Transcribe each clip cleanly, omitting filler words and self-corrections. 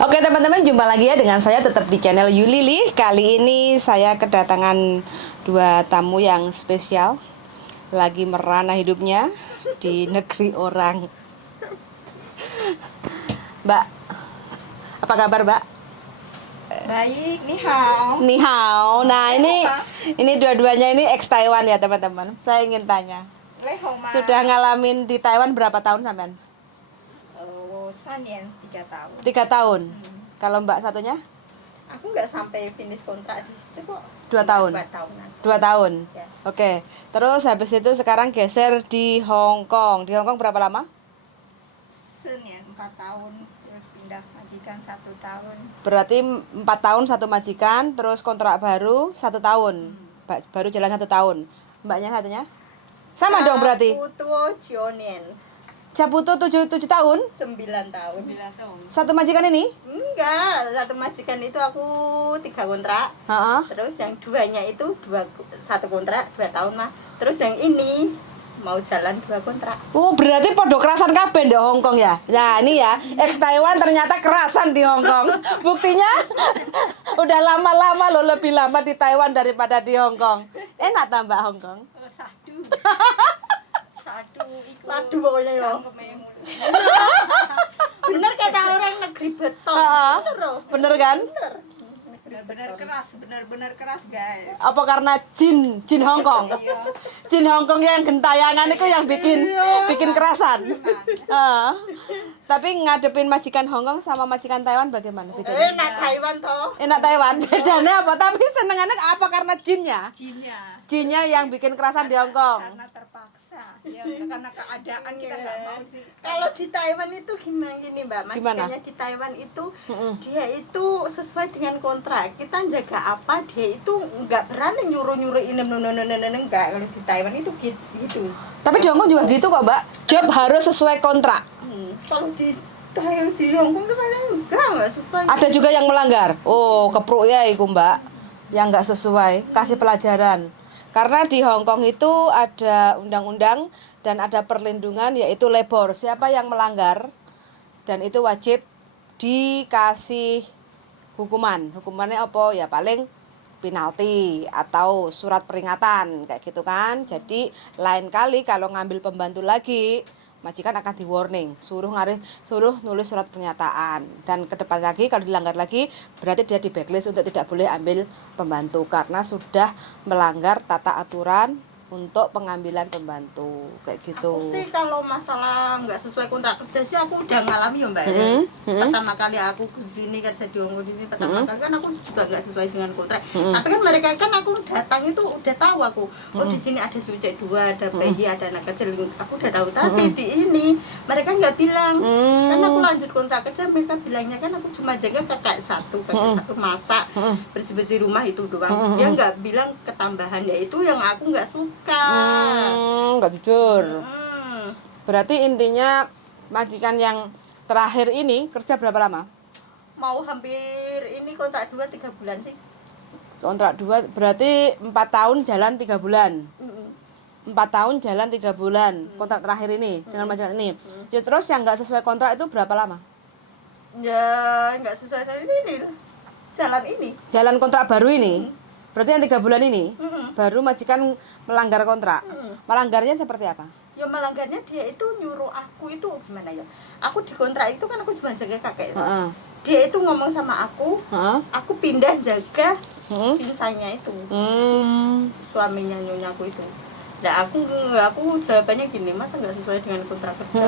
Oke teman-teman, jumpa lagi ya dengan saya tetap di channel Yulili. Kali ini saya kedatangan dua tamu yang spesial, lagi merana hidupnya di negeri orang. Mbak, apa kabar Mbak? Baik, ni hao. Ni hao. Nah ini dua-duanya ini ex Taiwan ya teman-teman. Saya ingin tanya, Lei hao ma. sudah ngalamin di Taiwan berapa tahun sampean? 3 年, 3 tahun. 3 tahun. Kalau Mbak satunya? Aku nggak sampai finish kontrak di situ kok. 2 tahun. 2 tahunan. 2 tahun. Ya. Oke. Terus habis itu sekarang geser di Hong Kong. Di Hong Kong berapa lama? 4 年, 4 tahun. Terus pindah majikan 1 tahun. Berarti 4 tahun satu majikan, terus kontrak baru 1 tahun. Baru jalan 1 tahun. Mbaknya satunya? Sama dong berarti. Putu 9 年, Caputo 7 tahun? 9 tahun. 9 tahun. Satu majikan ini? Enggak, satu majikan itu aku 3 kontrak. Heeh. Terus yang duanya itu 1 kontrak 2 tahun mah. Terus yang ini mau jalan 2 kontrak. Berarti podo kerasan kabeh di Hong Kong ya. Nah, ini ya, ex Taiwan ternyata kerasan di Hong Kong. Buktinya udah lama-lama loh, lebih lama di Taiwan daripada di Hong Kong. Enak tambah Hong Kong. Sadu pokoknya ya. Bener kata orang negeri beton. Bener loh. Bener kan? Bener-bener keras guys. Apa karena jin Hong Kong? Jin Hong Kong yang gentayangan itu yang bikin kerasan. Heeh. Tapi ngadepin majikan Hong Kong sama majikan Taiwan bagaimana bedanya? Enak Taiwan toh. Enak Taiwan. Bedanya apa? Tapi senengannya apa karena jinnya? Jinnya yang bikin kerasan di Hong Kong. Karena terpaksa. Ya, karena keadaan kita nggak mau sih. Kalau di Taiwan itu gini Mbak, majikannya di Taiwan itu dia itu sesuai dengan kontrak. Kita jaga apa dia itu nggak berani nyuruh ini enggak. Kalau di Taiwan itu gitu. Tapi di Hong Kong juga gitu kok, Mbak. Job harus sesuai kontrak. Kalau di Thailand di Hong Kong itu kadang nggak sesuai. Ada juga yang melanggar. Kepruk ya iku, Mbak. Yang nggak sesuai, kasih pelajaran. Karena di Hong Kong itu ada undang-undang dan ada perlindungan yaitu labor. Siapa yang melanggar dan itu wajib dikasih hukuman. Hukumannya apa? Ya paling penalti atau surat peringatan kayak gitu kan. Jadi lain kali kalau ngambil pembantu lagi, majikan akan di warning, suruh nulis surat pernyataan, dan ke depan lagi kalau dilanggar lagi berarti dia di blacklist untuk tidak boleh ambil pembantu karena sudah melanggar tata aturan untuk pengambilan pembantu kayak gitu. Aku sih kalau masalah nggak sesuai kontrak kerja sih aku udah ngalami ya Mbak. Pertama kali aku ke sini kerja di Hong Kong di sini pertama kali kan aku juga nggak sesuai dengan kontrak. Tapi kan mereka kan aku datang itu udah tahu aku. Di sini ada sujet 2, ada bayi, ada anak kecil. Aku udah tahu. Tapi di ini mereka nggak bilang. Karena aku lanjut kontrak kerja mereka bilangnya kan aku cuma jaga kakak satu masak, bersih-bersih rumah itu doang. Dia nggak bilang ketambahan ya itu yang aku nggak suka. Nggak jujur. Berarti intinya majikan yang terakhir ini kerja berapa lama? Mau hampir ini kontrak 2-3 bulan sih. Kontrak 2 berarti 4 tahun jalan 3 bulan. 4 tahun jalan 3 bulan kontrak terakhir ini dengan majikan ini. Ya, terus yang nggak sesuai kontrak itu berapa lama? Ya nggak susah ini jalan ini. Jalan kontrak baru ini. Berarti yang 3 bulan ini baru majikan melanggar kontrak. Melanggarnya seperti apa? Ya melanggarnya dia itu nyuruh aku itu gimana ya? Aku di kontrak itu kan aku cuma jaga kakek. Dia itu ngomong sama aku pindah jaga sinsanya itu. Suaminya nyonyaku itu. Nah aku jawabannya gini, masa nggak sesuai dengan kontrak kerja?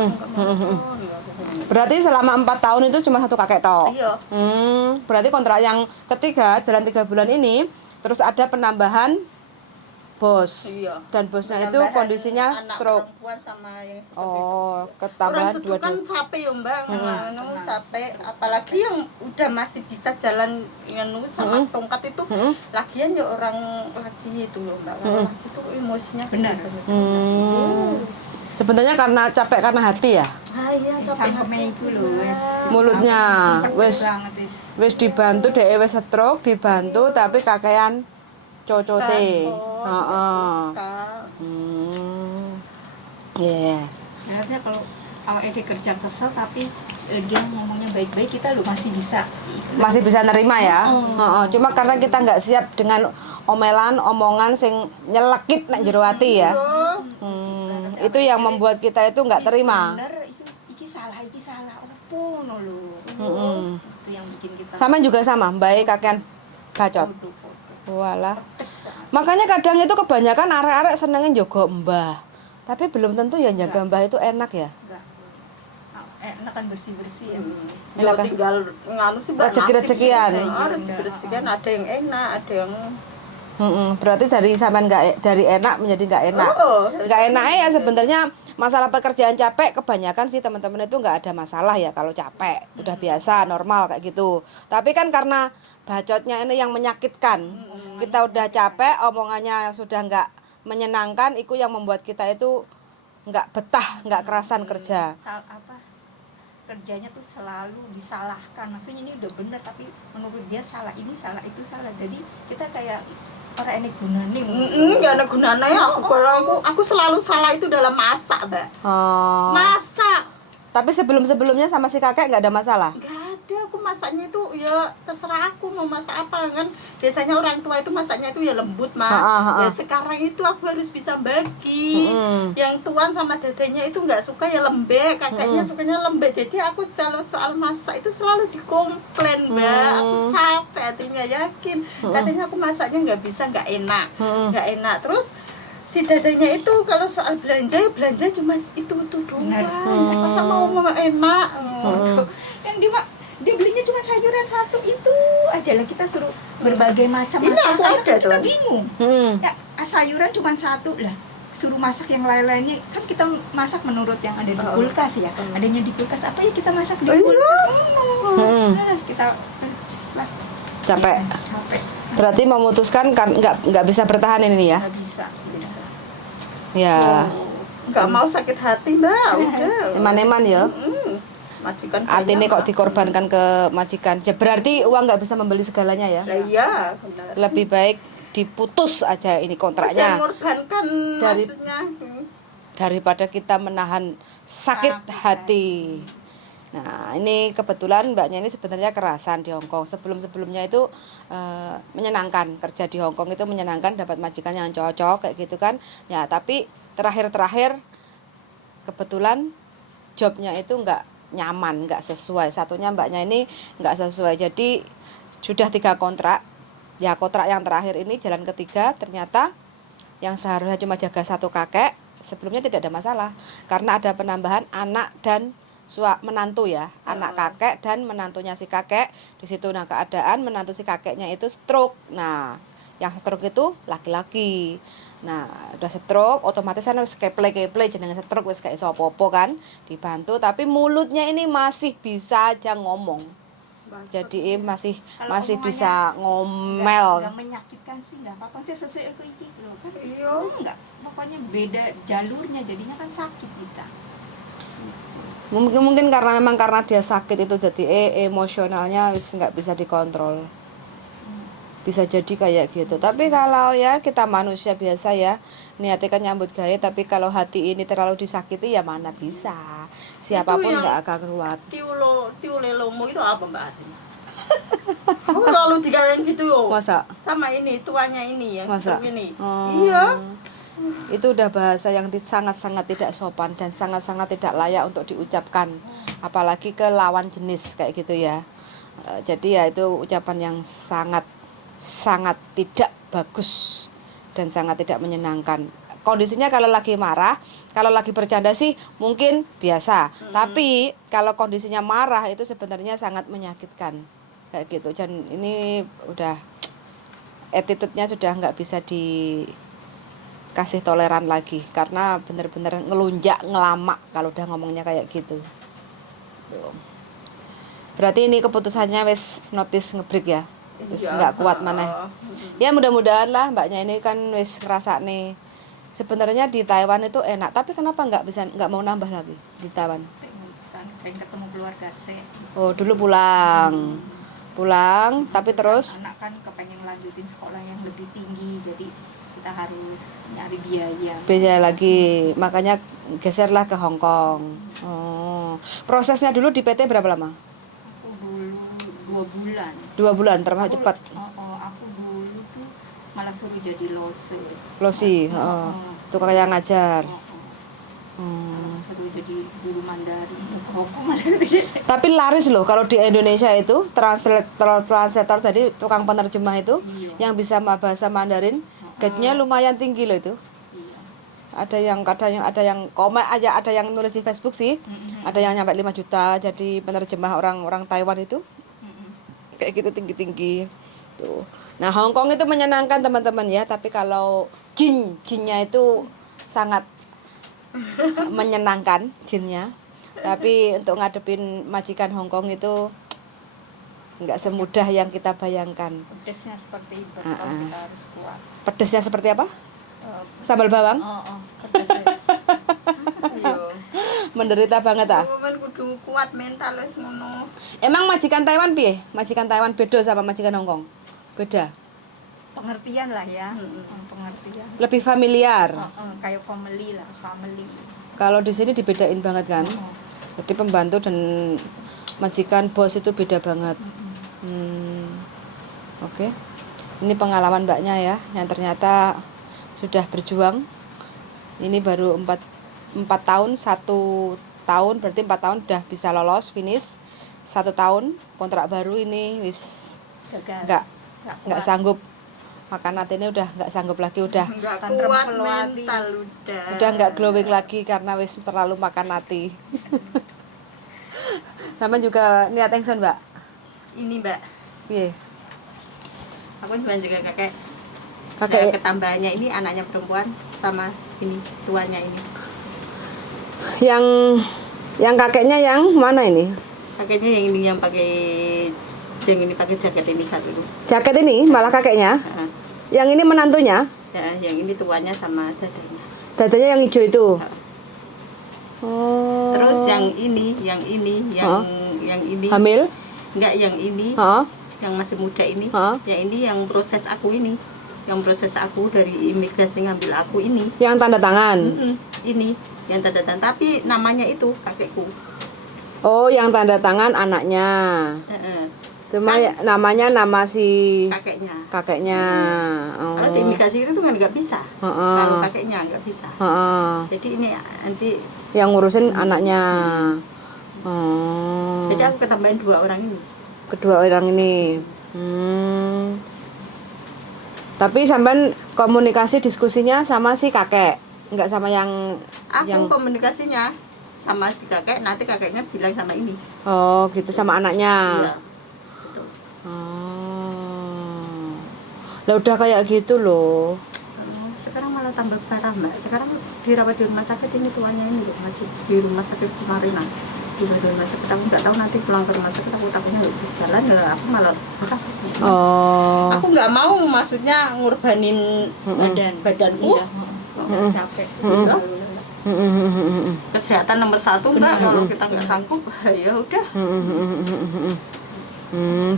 Berarti selama 4 tahun itu cuma satu kakek toh? Iya. Berarti kontrak yang ketiga jalan 3 bulan ini terus ada penambahan bos. Iya. Dan bosnya itu Penambahan kondisinya anak stroke. perempuan sama yang Ketambahan orang kan capek ya Mbak, capek. Apalagi yang udah masih bisa jalan dengan sama tongkat itu, lagian ya orang lagi itu loh Mbak. Kalau lagi itu emosinya benar. Sebenarnya karena capek karena hati ya. Iya, capek itu loh. Mulutnya wis dibantu dhek wis stroke dibantu tapi kakean cocote. Yes. Biasanya kalau awake kerja kesel tapi dia ngomongnya baik-baik, kita lo masih bisa nerima ya. Oh. Cuma karena kita nggak siap dengan omongan sing nyelekit nek jero ati ya. Itu yang membuat kita itu nggak terima. Bener, iki salah opo no lo. Itu yang bikin kita Sama juga sama, baik kakean bacot. Walah. Makanya kadang itu kebanyakan arek-arek senengin jogo mbah. Tapi belum tentu yang jaga mbah itu enak ya. enggak enak kan bersih-bersih ya. Enak kan? Tinggal nganu sih Mbak, Rezeki-rezekian. rezeki-rezekian ada yang enak, ada yang Berarti dari sampean dari enak menjadi nggak enak. Nggak enak ya sebenarnya masalah pekerjaan capek kebanyakan sih teman-teman itu nggak ada masalah ya kalau capek, udah biasa normal kayak gitu. Tapi kan karena bacotnya ini yang menyakitkan. Kita udah capek, omongannya sudah nggak menyenangkan, itu yang membuat kita itu nggak betah, nggak kerasan kerja. Kerjanya tuh selalu disalahkan, maksudnya ini udah benar tapi menurut dia salah, ini salah, itu salah. Jadi kita kayak orang enek gunane. Nggak ada gunanya ya. Aku selalu salah itu dalam masak, Mbak. Masak. Tapi sebelumnya sama si kakek nggak ada masalah. Nggak ada, aku masaknya itu ya terserah aku mau masak apa kan. Biasanya orang tua itu masaknya itu ya lembut mah. Ya sekarang itu aku harus bisa bagi. Yang tuan sama dadanya itu nggak suka ya lembek, kakaknya sukanya lembek. Jadi aku soal masak itu selalu dikomplain, Mbak. Aku capek hatinya, yakin. Katanya aku masaknya nggak bisa, nggak enak. Terus si dadanya itu kalau soal belanja cuma itu doang. Masa mau enak? Yang dia belinya cuma sayuran satu itu aja lah, kita suruh berbagai macam masakan. Aku ada kita bingung. Ya, sayuran cuma satu lah, suruh masak yang lain-lainnya. Kan kita masak menurut yang ada di kulkas ya. Adanya di kulkas, apa ya kita masak di kulkas. Kita lah Capek. Berarti memutuskan kan nggak bisa bertahan ini ya? Nggak bisa. Ya. Nggak mau sakit hati, Mbak. Udah. Eman-eman ya. Majikan Artinya kok dikorbankan ke majikan. Ya berarti uang nggak bisa membeli segalanya ya? Iya, benar. Lebih baik diputus aja ini kontraknya. Mengorbankan maksudnya. Daripada kita menahan sakit hati. Nah, ini kebetulan mbaknya ini sebenarnya kerasan di Hong Kong. Sebelumnya itu menyenangkan, kerja di Hong Kong itu menyenangkan, dapat majikan yang cocok kayak gitu kan. Ya, tapi terakhir kebetulan jobnya itu nggak nyaman, nggak sesuai. Satunya mbaknya ini nggak sesuai. Jadi sudah 3 kontrak. Ya, kontrak yang terakhir ini jalan ketiga, ternyata yang seharusnya cuma jaga 1 kakek, sebelumnya tidak ada masalah. Karena ada penambahan anak dan menantu ya, anak kakek dan menantunya si kakek di situ. Nah, keadaan menantu si kakeknya itu stroke. Nah, yang stroke itu laki-laki. Nah, udah stroke otomatis kan wis keple jenenge stroke wis gak iso apa-apa kan, dibantu tapi mulutnya ini masih bisa aja ngomong. Jadi masih bisa ngomel. Enggak menyakitkan sih, enggak apa-apa sih, sesuai aku iki loh kan. Iya, enggak. Pokoknya beda jalurnya jadinya kan sakit kita. Mungkin karena dia sakit itu jadi emosionalnya wis nggak bisa dikontrol. Bisa jadi kayak gitu. Tapi kalau ya kita manusia biasa ya, niatnya kan nyambut gawe, tapi kalau hati ini terlalu disakiti ya mana bisa. Siapapun nggak akan kuat. Tiulelomu itu apa, Mbak Atin? Aku selalu dikatain gitu yo. Masa? Sama ini tuanya ini yang Masa? ini. Iya. Itu udah bahasa yang sangat-sangat tidak sopan dan sangat-sangat tidak layak untuk diucapkan, apalagi ke lawan jenis kayak gitu ya. Jadi ya itu ucapan yang sangat tidak bagus dan sangat tidak menyenangkan. Kondisinya kalau lagi marah, kalau lagi bercanda sih mungkin biasa, tapi kalau kondisinya marah itu sebenarnya sangat menyakitkan kayak gitu. Dan ini udah attitude-nya sudah nggak bisa dikasih toleran lagi karena bener-bener ngelunjak ngelamak kalau udah ngomongnya kayak gitu. Tuh. Berarti ini keputusannya wis notice ngebreak ya, wis nggak kuat mana. Ya mudah-mudahan lah mbaknya ini kan wis ngerasa nih sebenarnya di Taiwan itu enak, tapi kenapa nggak mau nambah lagi di Taiwan? Pengen ketemu keluarga sih. Oh dulu pulang tapi terus anak kan kepengen lanjutin sekolah yang lebih tinggi, jadi kita harus nyari biaya lagi, makanya geserlah ke Hong Kong. Oh Prosesnya dulu di PT berapa lama? Aku dulu 2 bulan. 2 bulan, termasuk cepat. Aku dulu tuh malah suruh jadi lose. Losi, itu kayak ngajar. Suruh jadi guru Mandarin. Aku malah suruh jadi. Tapi laris loh kalau di Indonesia itu translator tadi, tukang penerjemah itu yang bisa bahasa Mandarin, gajinya lumayan tinggi loh itu. Iya. Ada yang komen aja, ada yang nulis di Facebook sih. Ada yang nyampe 5 juta jadi penerjemah orang Taiwan itu. Kayak gitu tinggi-tinggi. Tuh. Nah, Hong Kong itu menyenangkan teman-teman ya, tapi kalau jinnya itu sangat menyenangkan jinnya. Tapi untuk ngadepin majikan Hong Kong itu nggak semudah yang kita bayangkan. Pedesnya seperti itu, kita harus kuat. Pedesnya seperti apa? Sambal bawang? Pedesnya. Iya. Menderita banget ah. Men kudu kuat mental wis ngono. Emang majikan Taiwan piye? Majikan Taiwan beda sama majikan Hong Kong? Beda. Pengertian lah ya, pengertian. Lebih familiar. Kayak family lah, family. Kalau di sini dibedain banget kan? Jadi pembantu dan majikan bos itu beda banget. Oke. Ini pengalaman mbaknya ya, yang ternyata sudah berjuang. Ini baru 4 tahun, 1 tahun, berarti 4 tahun udah bisa lolos, finish. 1 tahun, kontrak baru ini wis Gagal. nggak sanggup. Makan ini udah nggak sanggup lagi, udah Enggak Kan kuat rempel mental udah nggak glowing lagi karena wis terlalu makan nati. Sama juga niat engson mbak. Ini Mbak, Piye? aku cuma juga kakek. Kakek Ketambahannya ini anaknya perempuan sama ini tuanya ini. yang kakeknya yang mana ini? Kakeknya yang ini yang pakai jaket ini satu itu. Jaket ini malah kakeknya. Yang ini menantunya. Ya, yang ini tuanya sama dadanya. Dadanya yang hijau itu. Terus yang ini Hamil? enggak, yang ini yang masih muda ini, yang ini yang proses aku ini, yang proses aku dari imigrasi ngambil aku ini. Yang tanda tangan. Ini yang tanda tangan, tapi namanya itu kakekku. Oh, yang tanda tangan anaknya. Cuma namanya nama si kakeknya. Kalau di imigrasi itu kan nggak bisa. Kalau kakeknya nggak bisa. Jadi ini nanti yang ngurusin anaknya. Jadi aku ketambahan 2 orang ini. Kedua orang ini. Tapi sampean komunikasi diskusinya sama si kakek, nggak sama yang Aku komunikasinya sama si kakek, nanti kakeknya bilang sama ini. Oh, gitu sama anaknya. Iya. Lah udah kayak gitu loh. Sekarang malah tambah parah Mbak. Sekarang dirawat di rumah sakit ini tuanya ini loh, masih di rumah sakit kemarin. Di rumah sakit aku nggak tahu nanti pulang ke rumah sakit aku takutnya nggak bisa jalan ya aku malah aku nggak mau maksudnya ngorbanin badanku. Iya. Capek. Kesehatan nomor 1 Mbak. Kalau kita nggak sanggup ya udah.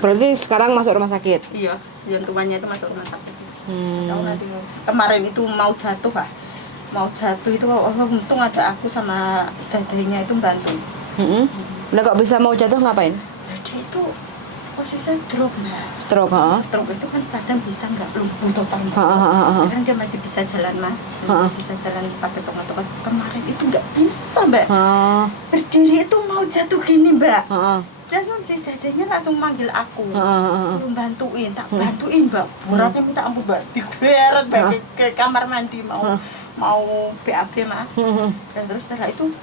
Berarti sekarang masuk rumah sakit? Iya, yang tuanya itu masuk rumah sakit. Tahu nanti kemarin itu mau jatuh itu untung ada aku sama dadanya itu bantu. Udah kok bisa mau jatuh ngapain? Dia itu posisinya drop Mbak. Stroke, Stroke itu kan kadang bisa nggak lumpuh total. Sekarang dia masih bisa jalan Mbak. Bisa jalan pakai tongkat-tongkat. Kemarin itu nggak bisa Mbak. Berdiri itu mau jatuh gini Mbak. Langsung si dadanya langsung manggil aku, belum bantuin, tak bantuin Mbak. Beratnya minta ampun Mbak, digeret Mbak ke kamar mandi mau BAB mah. Dan terus setelah itu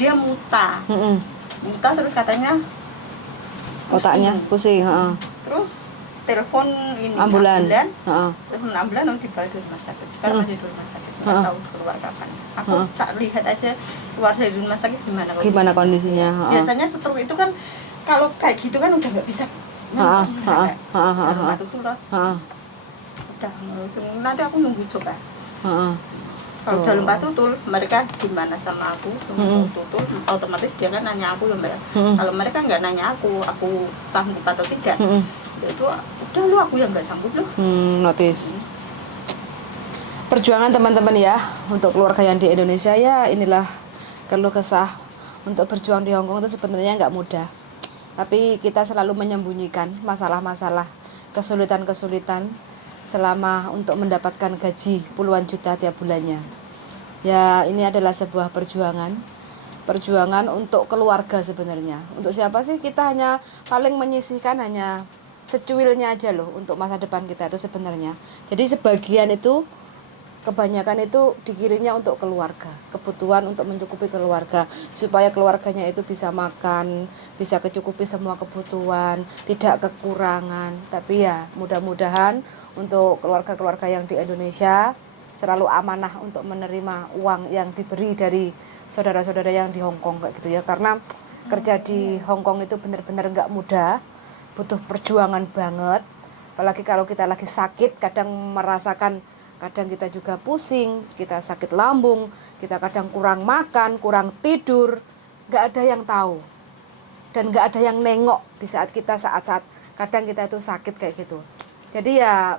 dia muntah terus katanya otaknya pusing. Terus telepon ini ambulan. Telepon ambulan nanti dibawa di rumah sakit. Sekarang masih di rumah sakit, nggak tahu keluar kapan. Aku tak lihat aja keluar dari rumah sakit gimana kondisinya. Biasanya stroke itu kan kalau kayak gitu kan udah nggak bisa rumah tutul loh. Udah nanti aku nunggu coba. Kalau udah lompat tutul mereka gimana sama aku tutul otomatis dia kan nanya aku ya Mbak. Kalau mereka nggak nanya aku sanggup atau tidak, itu udah lu aku yang nggak sanggup loh. Notice. Perjuangan teman-teman ya untuk keluarga yang di Indonesia ya, inilah keluh kesah Untuk berjuang di Hong Kong itu sebenarnya nggak mudah. Tapi kita selalu menyembunyikan masalah-masalah, kesulitan-kesulitan selama untuk mendapatkan gaji puluhan juta tiap bulannya. Ya, ini adalah sebuah perjuangan. Perjuangan untuk keluarga sebenarnya. Untuk siapa sih? Kita hanya paling menyisihkan hanya secuilnya aja loh untuk masa depan kita itu sebenarnya. Jadi sebagian itu, kebanyakan itu dikirimnya untuk keluarga, kebutuhan untuk mencukupi keluarga, supaya keluarganya itu bisa makan, bisa kecukupi semua kebutuhan, tidak kekurangan. Tapi ya mudah-mudahan untuk keluarga-keluarga yang di Indonesia selalu amanah untuk menerima uang yang diberi dari saudara-saudara yang di Hong Kong kayak gitu ya. Karena kerja di Hong Kong itu benar-benar nggak mudah, butuh perjuangan banget. Apalagi kalau kita lagi sakit, kadang merasakan, kadang kita juga pusing, kita sakit lambung, kita kadang kurang makan, kurang tidur, nggak ada yang tahu dan nggak ada yang nengok di saat kita saat-saat kadang kita itu sakit kayak gitu. Jadi ya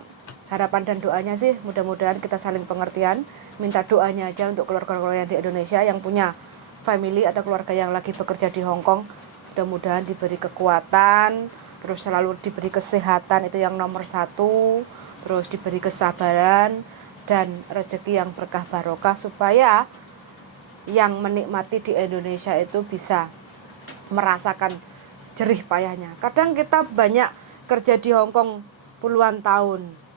harapan dan doanya sih mudah-mudahan kita saling pengertian, minta doanya aja untuk keluarga-keluarga yang di Indonesia yang punya family atau keluarga yang lagi bekerja di Hong Kong, mudah-mudahan diberi kekuatan, terus selalu diberi kesehatan, itu yang nomor satu, terus diberi kesabaran dan rezeki yang berkah barokah, supaya yang menikmati di Indonesia itu bisa merasakan jerih payahnya. Kadang kita banyak kerja di Hong Kong puluhan tahun,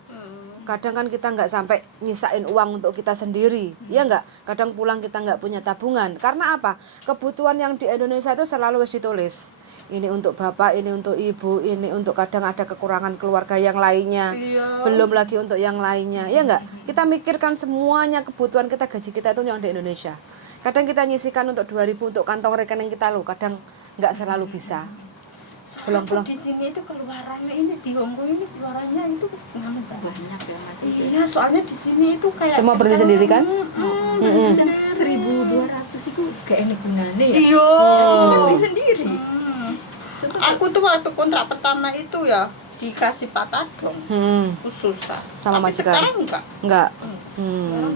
kadang kan kita nggak sampai nyisain uang untuk kita sendiri, ya nggak? Kadang pulang kita nggak punya tabungan. Karena apa? Kebutuhan yang di Indonesia itu selalu harus ditulis. Ini untuk bapak, ini untuk ibu, ini untuk kadang ada kekurangan keluarga yang lainnya, belum lagi untuk yang lainnya, ya nggak? Kita mikirkan semuanya kebutuhan kita, gaji kita itu yang di Indonesia. Kadang kita nyisikan untuk 2.000 untuk kantong rekening kita loh, kadang nggak selalu bisa. Belum. Di sini itu keluarannya ini di Hong Kong ini keluarannya itu banyak ya Mas. iya, soalnya di sini itu kayak Semua berdiri sendiri kan? 1.200 itu gak enak gunanya ya. Iya. Beli sendiri. Aku tuh waktu kontrak pertama itu ya dikasih patadong, susah. Sama tapi majikan? sekarang enggak. Sekarang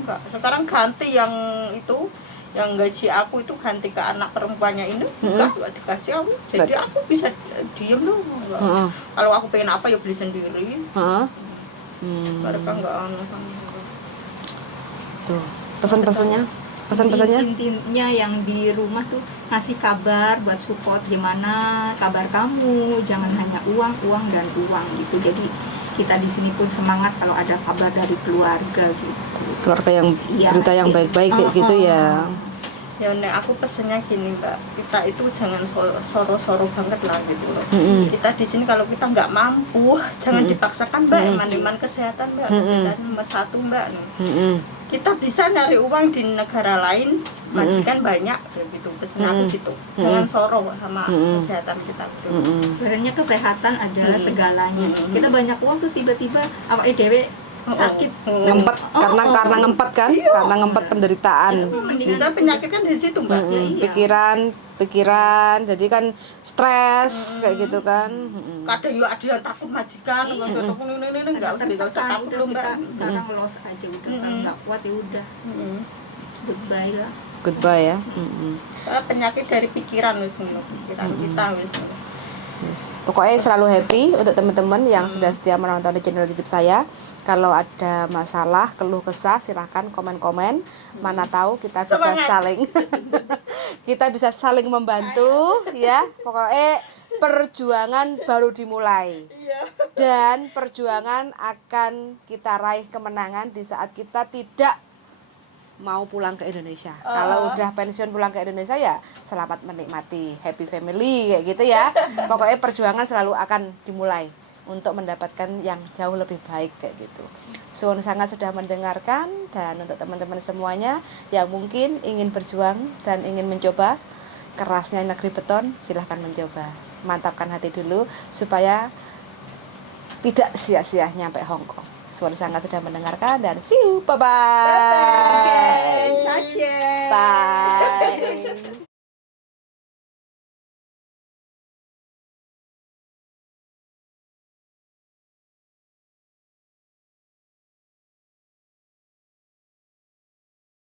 enggak. Sekarang ganti yang itu, yang gaji aku itu ganti ke anak perempuannya ini, enggak juga dikasih aku. Jadi aku bisa diem dong. Kalau aku pengen apa ya beli sendiri. Mereka enggak Tuh, pesan-pesannya Intinya yang di rumah tuh ngasih kabar buat support, gimana kabar kamu, jangan hanya uang dan uang gitu. Jadi kita di sini pun semangat kalau ada kabar dari keluarga gitu. Keluarga yang berita yang baik-baik kayak gitu ya. Ya nek aku pesennya gini Mbak, kita itu jangan soro-soro banget lah gitu loh. Kita di sini kalau kita nggak mampu, jangan dipaksakan Mbak. Eman kesehatan Mbak, kesehatan nomor satu Mbak. Kita bisa nyari uang di negara lain, majikan banyak gitu. Pesen aku gitu, jangan soro sama kesehatan kita. Sebenarnya kesehatan adalah segalanya. Kita banyak uang terus tiba-tiba awake dhewe sakit, ngempet karena ngempet kan, karena ngempet penderitaan. Bisa penyakit kan di situ Mbak. Pikiran jadi kan stres kayak gitu kan. Kadang ya ada yang takut majikan, ataupun ini enggak usah takut loh Mbak. Sekarang los aja udah, nggak kuat ya udah, goodbye lah. Goodbye ya. Karena penyakit dari pikiran wis pikiran kita wis. Yes. Pokoknya selalu happy untuk teman-teman yang sudah setia menonton di channel YouTube saya. Kalau ada masalah, keluh kesah, silahkan komen-komen. Mana tahu kita bisa kita bisa saling membantu ya. Pokoknya perjuangan baru dimulai. Dan perjuangan akan kita raih kemenangan di saat kita tidak mau pulang ke Indonesia. Kalau udah pensiun pulang ke Indonesia ya selamat menikmati, happy family kayak gitu ya. Pokoknya perjuangan selalu akan dimulai untuk mendapatkan yang jauh lebih baik kayak gitu. Suwun sangat sudah mendengarkan, dan untuk teman-teman semuanya yang mungkin ingin berjuang dan ingin mencoba kerasnya negeri beton, silahkan mencoba. Mantapkan hati dulu supaya tidak sia-sia nyampe Hong Kong. Suwun sangat sudah mendengarkan dan see you, bye bye. Bye. Bye.